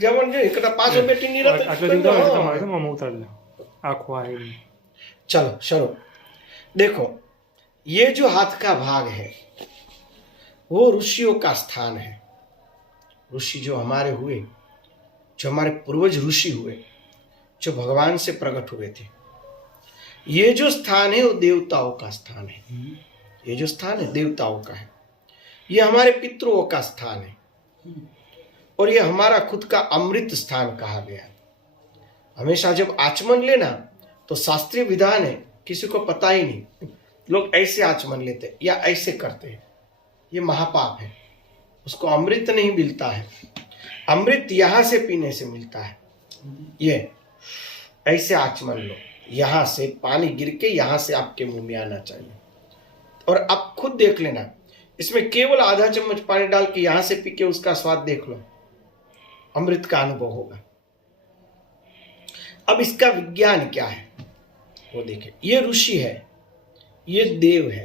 જવન છે એકતા પાછો બેઠી ની રાત આટલો દિન તો તમારે તો મોમો ઉતાર લે આખો આઈ चलो शुरू। देखो ये जो हाथ का भाग है वो ऋषियों का स्थान है। ऋषि जो हमारे हुए, जो हमारे पूर्वज ऋषि हुए, जो भगवान से प्रकट हुए थे, ये जो स्थान है वो देवताओं का स्थान है। ये जो स्थान है देवताओं का है। ये हमारे पितरों का स्थान है और ये हमारा खुद का अमृत स्थान कहा गया है। हमेशा जब आचमन लेना तो शास्त्रीय विधान है, किसी को पता ही नहीं, लोग ऐसे आचमन लेते या ऐसे करते हैं, ये महापाप है। उसको अमृत नहीं मिलता है। अमृत यहां से पीने से मिलता है। ये ऐसे आचमन लो, यहां से पानी गिर के यहां से आपके मुंह में आना चाहिए। और आप खुद देख लेना, इसमें केवल आधा चम्मच पानी डाल के यहां से पी के उसका स्वाद देख लो, अमृत का अनुभव होगा। अब इसका विज्ञान क्या है वो देखें। ये ऋषि है, ये देव है।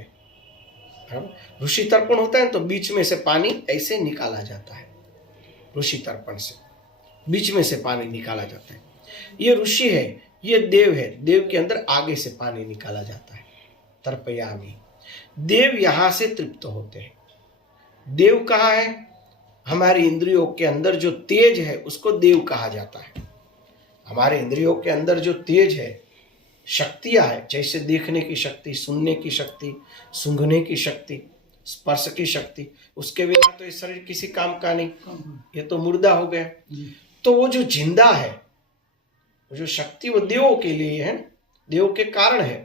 ऋषि तर्पण होता है तो बीच में से पानी ऐसे निकाला जाता है। ऋषि तर्पण से बीच में से पानी निकाला जाता है। ये ऋषि है, ये देव है। देव के अंदर आगे से पानी निकाला जाता है। तर्पयामी। देव यहां से तृप्त होते हैं। देव कहाँ है? हमारी इंद्रियों के अंदर जो तेज है उसको देव कहा जाता है। हमारे इंद्रियों के अंदर जो तेज है, शक्तियां है, जैसे देखने की शक्ति, सुनने की शक्ति, सूंघने की शक्ति, स्पर्श की शक्ति, उसके बिना तो ये शरीर किसी काम का नहीं, ये तो मुर्दा हो गया। तो वो जो जिंदा है, वो जो शक्ति, वो देवों के लिए है, देवों के कारण है।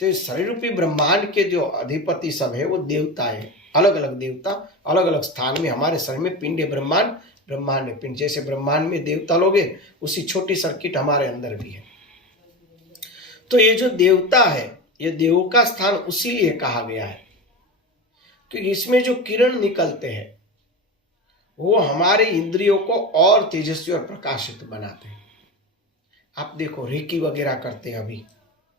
तो इस शरीर रूपी ब्रह्मांड के जो अधिपति सब है वो देवता है। अलग अलग देवता अलग अलग स्थान में हमारे शरीर में पिंड है। ब्रह्मांड, ब्रह्मांड है पिंड। जैसे ब्रह्मांड में देवता लोग है, उसी छोटी सर्किट हमारे अंदर भी है। तो ये जो देवता है, ये देवों का स्थान उसीलिए कहा गया है क्योंकि इसमें जो किरण निकलते हैं वो हमारे इंद्रियों को और तेजस्वी और प्रकाशित बनाते हैं। आप देखो रेकी वगैरह करते हैं, अभी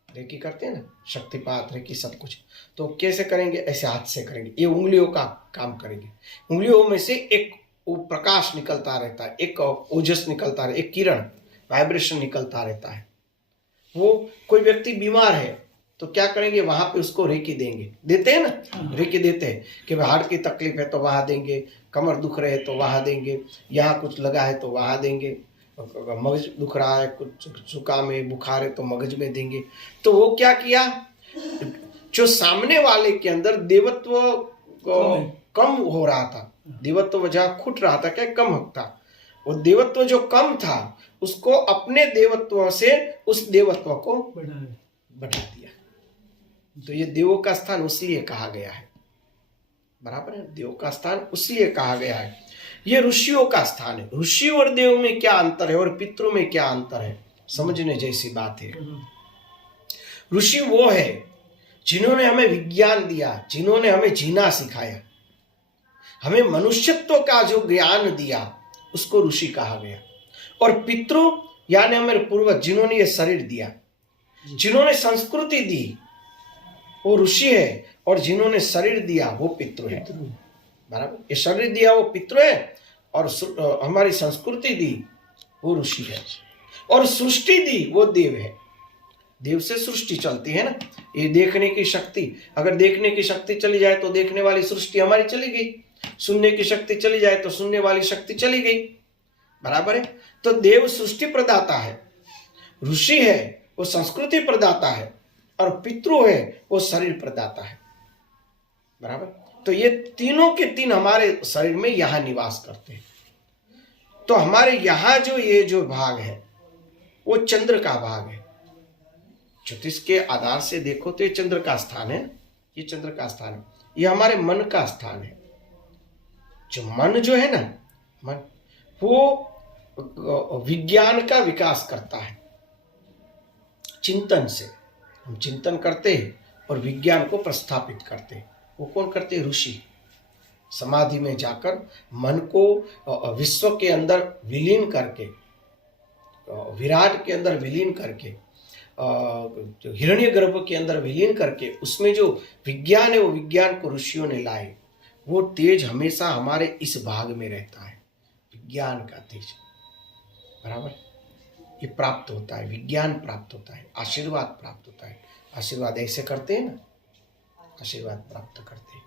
रेकी करते हैं ना, शक्तिपात रेकी सब कुछ, तो कैसे करेंगे? ऐसे हाथ से करेंगे। ये उंगलियों का काम करेंगे। उंगलियों में से एक वो प्रकाश निकलता रहता है, एक ओजस निकलता रहता है, एक किरण वाइब्रेशन निकलता रहता है। वो कोई व्यक्ति बीमार है तो क्या करेंगे? वहां पे उसको रेकी देंगे, देते हैं ना, रेकी देते हैं कि हार्ट की तकलीफ है तो वहां देंगे, कमर दुख रहे तो वहां देंगे, यहाँ कुछ लगा है तो वहां देंगे, मगज दुख रहा है, कुछ जुकाम है, बुखार है तो मगज में देंगे। तो वो क्या किया? जो सामने वाले के अंदर देवत्व कम हो रहा था, देवत्व जहाँ खुट रहा था, क्या कम था, वो देवत्व जो कम था उसको अपने देवत्व से उस देवत्व को बढ़ा दिया। तो ये देवों का स्थान उसलिए कहा गया है, बराबर है, देवों का स्थान उसलिए कहा गया है। ये ऋषियों का स्थान है। ऋषि और देव में क्या अंतर है और पितरों में क्या अंतर है, समझने जैसी बात है। ऋषि वो है जिन्होंने हमें विज्ञान दिया, जिन्होंने हमें जीना सिखाया, हमें मनुष्यत्व का जो ज्ञान दिया, उसको ऋषि कहा गया। और पितरों यानी हमारे पूर्वज, जिन्होंने ये शरीर दिया, जिन्होंने संस्कृति दी, वो ऋषि है। और जिन्होंने शरीर दिया वो पितृ है, बराबर। ये शरीर दिया वो पितृ है और हमारी संस्कृति दी वो ऋषि है। और सृष्टि दी वो देव है। देव से सृष्टि चलती है ना। ये देखने की शक्ति, अगर देखने की शक्ति चली जाए तो देखने वाली सृष्टि हमारी चली गई। सुनने की शक्ति चली जाए तो सुनने वाली शक्ति चली गई, बराबर है। तो देव सृष्टि प्रदाता है, ऋषि है वो संस्कृति प्रदाता है, और पितृ है वो शरीर प्रदाता है, बराबर। तो ये तीनों के तीन हमारे शरीर में यहां निवास करते हैं। तो हमारे यहां जो ये जो भाग है वो चंद्र का भाग है। ज्योतिष के आधार से देखो तो ये चंद्र का स्थान है, ये चंद्र का स्थान है। ये हमारे मन का स्थान है। जो मन जो है ना, मन वो विज्ञान का विकास करता है। चिंतन से हम चिंतन करते हैं और विज्ञान को प्रस्थापित करते हैं। वो कौन करते हैं? ऋषि। समाधि में जाकर मन को विश्व के अंदर विलीन करके, विराट के अंदर विलीन करके, हिरण्य गर्भ के अंदर विलीन करके, उसमें जो विज्ञान है वो विज्ञान को ऋषियों ने लाए। वो तेज हमेशा हमारे इस भाग में रहता है, विज्ञान का तेज। बराबर, ये प्राप्त होता है, विज्ञान प्राप्त होता है, आशीर्वाद प्राप्त होता है। आशीर्वाद ऐसे करते हैं ना, आशीर्वाद प्राप्त करते हैं।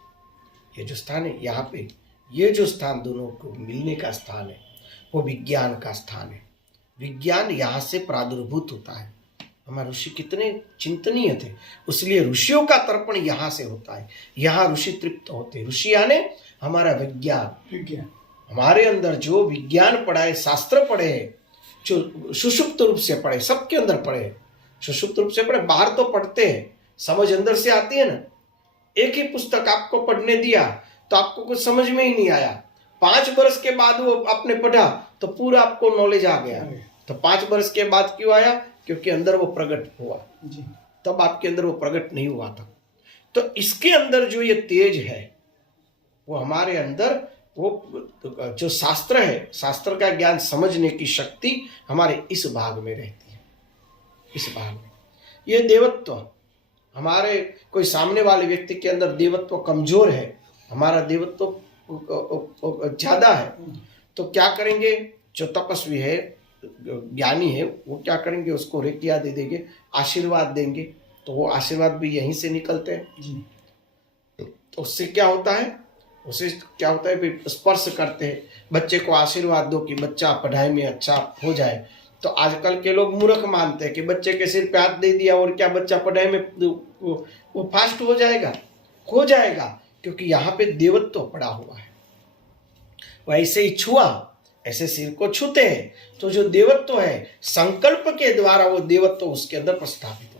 ये जो स्थान है यहाँ पे, ये जो स्थान दोनों को मिलने का स्थान है, वो विज्ञान का स्थान है। विज्ञान यहाँ से प्रादुर्भूत होता है। हमारे ऋषि कितने चिंतनीय थे, इसलिए ऋषियों का तर्पण यहाँ से होता है। यहाँ ऋषि तृप्त होते। ऋषि यानी हमारा विज्ञान, हमारे अंदर जो विज्ञान पढ़ा है, शास्त्र पढ़े हैं, जो सुषुप्त रूप से पढ़े, सबके अंदर पढ़े, सुषुप्त रूप से पढ़े, बाहर तो पढ़ते हैं, समझ अंदर से आती है ना। एक ही पुस्तक आपको पढ़ने दिया तो आपको कुछ समझ में ही नहीं आया, 5 वर्ष के बाद वो आपने पढ़ा तो पूरा आपको नॉलेज आ गया। तो 5 वर्ष के बाद क्यों आया? क्योंकि अंदर वो प्रकट हुआ, तब आपके अंदर वो प्रकट नहीं हुआ था। तो इसके अंदर जो ये तेज है, वो हमारे अंदर वो जो शास्त्र है, शास्त्र का ज्ञान समझने की शक्ति हमारे इस भाग में रहती है, इस भाग में। ये देवत्व, हमारे कोई सामने वाले व्यक्ति के अंदर देवत्व कमजोर है, हमारा देवत्व ज्यादा है, तो क्या करेंगे? जो तपस्वी है, ज्ञानी है, वो क्या करेंगे? उसको रेकिया दे देंगे, आशीर्वाद देंगे, तो वो आशीर्वाद भी यहीं से निकलते हैं जी। तो उससे क्या होता है? उससे क्या होता है? फिर स्पर्श करते हैं, बच्चे को आशीर्वाद दो कि बच्चा पढ़ाई में अच्छा हो जाए। तो आजकल के लोग मूर्ख मानते हैं कि बच्चे के सिर पे हाथ दे दिया और क्या बच्चा पढ़ाई में वो फास्ट हो जाएगा? हो जाएगा, क्योंकि यहाँ पे देवत्व पड़ा हुआ है। वैसे ही छुआ, ऐसे सिर को छूते हैं तो जो देवत्व है, संकल्प के द्वारा वो देवत्व उसके अंदर प्रस्थापित